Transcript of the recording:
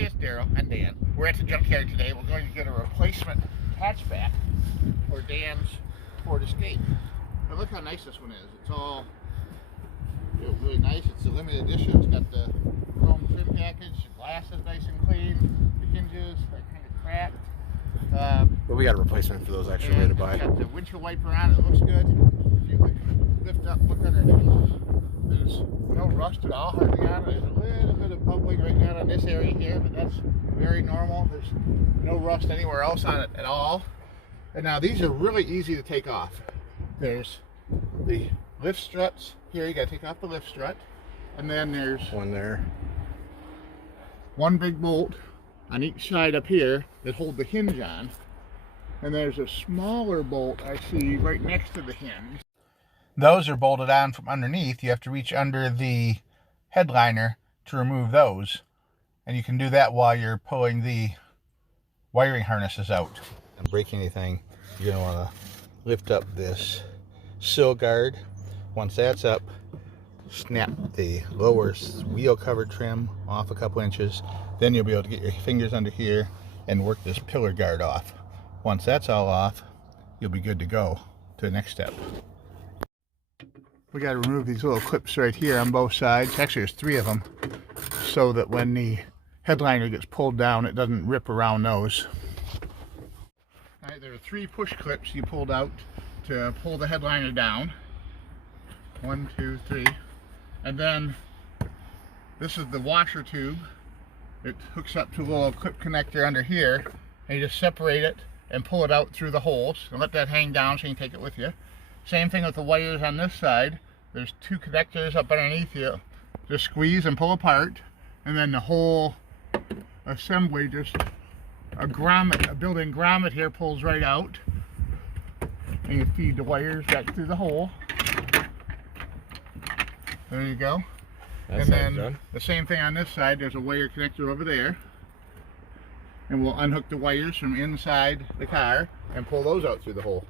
Hey, it's Daryl and Dan. We're at the junkyard today. We're going to get a replacement hatchback for Dan's Ford Escape. But look how nice this one is. It's all really nice. It's a limited edition. It's got the chrome trim package. The glass is nice and clean. The hinges are kind of cracked. But we got a replacement for those extra way to buy. It's got the windshield wiper on it. It looks good. If you lift up, look underneath. There's no rust at all hardly on it. There's a little bit of bubbling right down on this area here, but that's very normal. There's no rust anywhere else on it at all. And now these are really easy to take off. There's the lift struts here. You got to take off the lift strut, and then there's One there. one big bolt on each side up here that hold the hinge on, and there's a smaller bolt I see right next to the hinge. Those are bolted on from underneath. You have to reach under the headliner to remove those, and you can do that while you're pulling the wiring harnesses out. And break anything, you're going to want to lift up this sill guard. Once that's up, snap the lower wheel cover trim off a couple inches. Then you'll be able to get your fingers under here and work this pillar guard off. Once that's all off, you'll be good to go to the next step. We got to remove these little clips right here on both sides. Actually, there's 3 of them, so that when the headliner gets pulled down, it doesn't rip around those. All right, there are 3 push clips you pulled out to pull the headliner down. 1, 2, 3. And then this is the washer tube. It hooks up to a little clip connector under here, and you just separate it and pull it out through the holes and let that hang down so you can take it with you. Same thing with the wires on this side. There's 2 connectors up underneath you. Just squeeze and pull apart, and then the whole assembly, just a built-in grommet here, pulls right out, and you feed the wires back through the hole. There you go. And then the same thing on this side. There's a wire connector over there, and we'll unhook the wires from inside the car and pull those out through the hole.